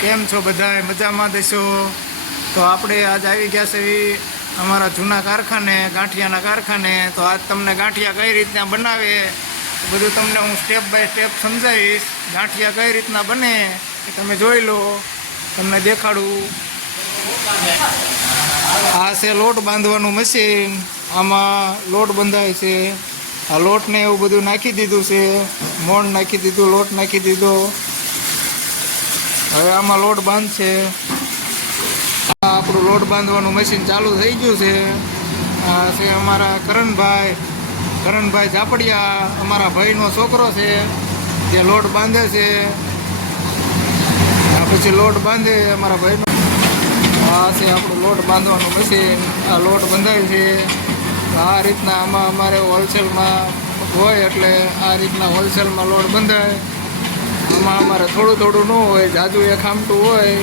કેમ છો બધા મજામાં દેશો? તો આપણે આજ આવી ગયા છે અમારા જૂના કારખાને, ગાંઠિયાના કારખાને. તો આજ તમને ગાંઠિયા કઈ રીતના બનાવે બધું તમને હું સ્ટેપ બાય સ્ટેપ સમજાવીશ. ગાંઠિયા કઈ રીતના બને એ તમે જોઈ લો, તમને દેખાડું. આ છે લોટ બાંધવાનું મશીન. આમાં લોટ બંધાય છે. આ લોટને એવું બધું નાખી દીધું છે, મોણ નાખી દીધું, લોટ નાખી દીધો. હવે આમાં લોટ બાંધશે. આપણું લોટ બાંધવાનું મશીન ચાલુ થઈ ગયું છે. આ છે અમારા કરણભાઈ ઝાપડિયા, અમારા ભાઈનો છોકરો છે જે લોટ બાંધે છે. આ પછી લોટ બાંધે અમારા ભાઈનો. આ છે આપણું લોટ બાંધવાનું મશીન. આ લોટ બંધાય છે. આ રીતના આમાં અમારે હોલસેલમાં હોય એટલે આ રીતના હોલસેલમાં લોટ બંધાય. આમાં અમારે થોડું થોડું ન હોય, જાજુ એક ખામટું હોય.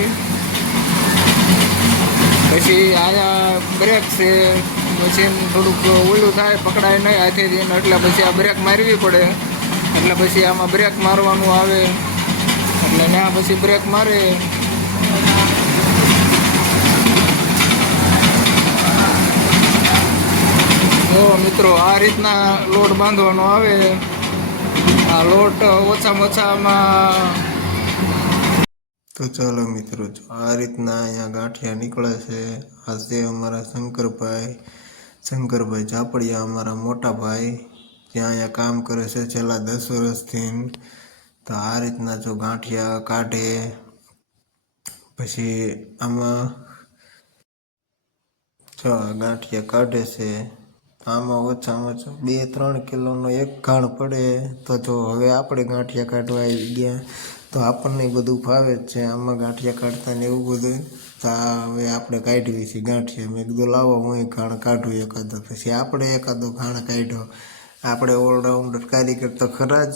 પછી આયા બ્રેક છે, મશીન થોડુંક ઓલું થાય, પકડાય નહીં હાથેથી, એટલે પછી આ બ્રેક મારવી પડે. એટલે પછી આમાં બ્રેક મારવાનું આવે, એટલે ત્યાં પછી બ્રેક મારે. તો મિત્રો આ રીતના લોટ બાંધવાનો આવે. આ લોટ ઓછામાં ઓછામાં. તો ચાલો મિત્રો, આ રીતના અહીંયા ગાંઠિયા નીકળે છે. આ છે અમારા શંકરભાઈ ઝાપડિયા, અમારા મોટા ભાઈ, ત્યાં અહીંયા કામ કરે છે છેલ્લા 10 વર્ષથી. તો આ રીતના જો ગાંઠિયા કાઢે. પછી આમાં જો ગાંઠિયા કાઢે છે. આમાં ઓછામાં ઓછા 2-3 કિલોનો એક ઘાણ પડે. તો જો હવે આપણે ગાંઠિયા કાઢવા આવી ગયા તો આપણને બધું ફાવે જ છે આમાં ગાંઠિયા કાઢતા ને એવું બધું. તો હવે આપણે કાઢવી છે ગાંઠિયા. મેં કીધું લાવો હું ઘાણ કાઢું એકાદો. પછી આપણે એકાદો ઘાણ કાઢ્યો. આપણે ઓલરાઉન્ડર કારીગર તો ખરા જ.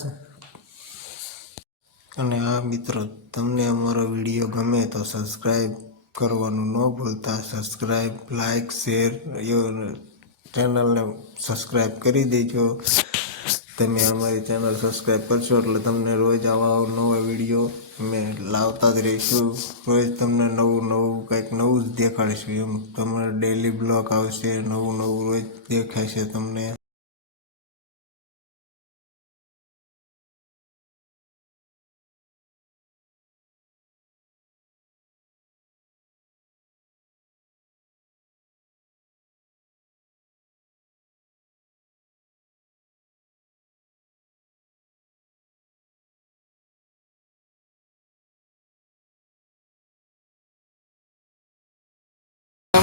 અને આ મિત્રો, તમને અમારો વિડીયો ગમે તો સબસ્ક્રાઈબ કરવાનું ન ભૂલતા. સબસ્ક્રાઈબ, લાઈક, શેર, ચેનલને સબસ્ક્રાઈબ કરી દેજો. તમે અમારી ચેનલ સબસ્ક્રાઈબ કરશો એટલે તમને રોજ આવા નવા વિડીયો અમે લાવતા જ રહીશું. રોજ તમને નવું કંઈક નવું જ દેખાડીશું. એમ તમારે ડેલી બ્લોગ આવશે, નવું રોજ દેખાશે તમને.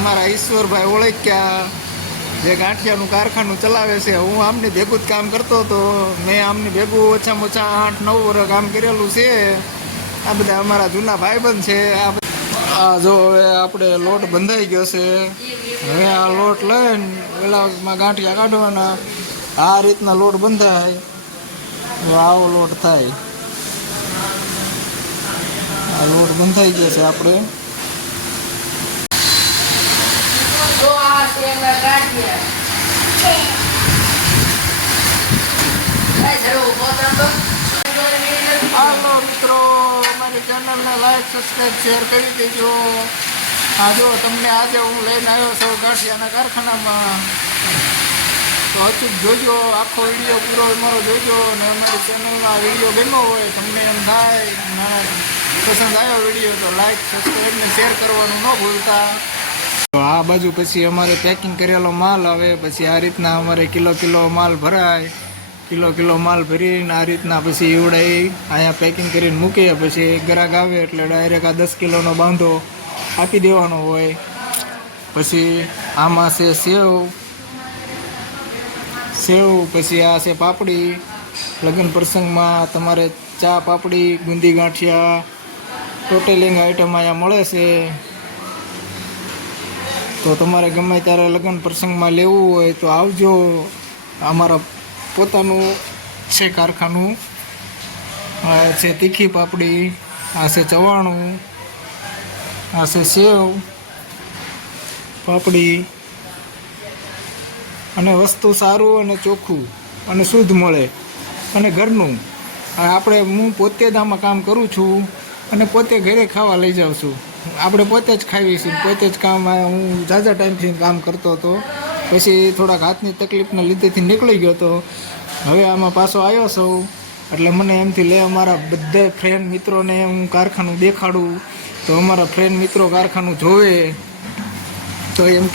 અમારા ઈશ્વરભાઈ ઓળખ્યા, જે ગાંઠિયાનું કારખાનું ચલાવે છે. હું આમની ભેગું જ કામ કરતો હતો. મેં આમની ભેગું ઓછામાં ઓછા 8-9 વર્ષ કામ કરેલું છે. આ બધા અમારા જૂના ભાઈબંધ છે. આ જો હવે આપણે લોટ બંધાઈ ગયો છે. હવે આ લોટ લઈને વેલામાં ગાંઠિયા કાઢવાના. આ રીતના લોટ બંધાય, આવો લોટ થાય. આ લોટ બંધાઈ ગયો છે આપણે. હાલો મિત્રો, અમારી ચેનલને લાઈક, સબસ્ક્રાઈબ, શેર કરી દેજો. આ જો તમને આજે હું લઈને આવ્યો છું ગાંઠિયાના કારખાનામાં. તો અચૂક જોજો, આખો વિડીયો પૂરો અમારો જોજો. અને અમારી ચેનલમાં વિડીયો ગમ્યો હોય, તમને એમ થાય પસંદ આવ્યો વિડીયો, તો લાઈક, સબસ્ક્રાઈબ ને શેર કરવાનું ન ભૂલતા. તો આ બાજુ પછી અમારે પેકિંગ કરેલો માલ આવે. પછી આ રીતના અમારે કિલો માલ ભરાય. કિલો માલ ભરીને આ રીતના પછી એવડાવી અહીંયા પેકિંગ કરીને મૂકીએ. પછી ગ્રાહક આવે એટલે ડાયરેક્ટ આ 10 કિલોનો બાંધો આપી દેવાનો હોય. પછી આમાં છે સેવ. પછી આ છે પાપડી. લગ્ન પ્રસંગમાં તમારે ચા, પાપડી, ગુંદી ગાંઠિયા, ટોટેલિંગ આઈટમ અહીંયા મળે છે. તો તમારે ગમે ત્યારે લગ્ન પ્રસંગમાં લેવું હોય તો આવજો. અમારા પોતાનું છે કારખાનું. આ છે તીખી પાપડી, આ છે ચવાણું, આ છે સેવ પાપડી. અને વસ્તુ સારું અને ચોખ્ખું અને શુદ્ધ મળે અને ઘરનું. હું પોતે જ આમાં કામ કરું છું. અને પોતે ઘરે ખાવા લઈ જાઉં છું. આપણે પોતે જ ખાવી છીએ, પોતે જ કામ. હું ઝાઝા ટાઈમથી કામ કરતો હતો, પછી થોડાક હાથની તકલીફના લીધેથી નીકળી ગયો હતો. હવે આમાં પાછો આવ્યો છું, એટલે મને એમથી લે અમારા બધા ફ્રેન્ડ મિત્રોને હું કારખાનું દેખાડું, તો અમારા ફ્રેન્ડ મિત્રો કારખાનું જોવે તો એમ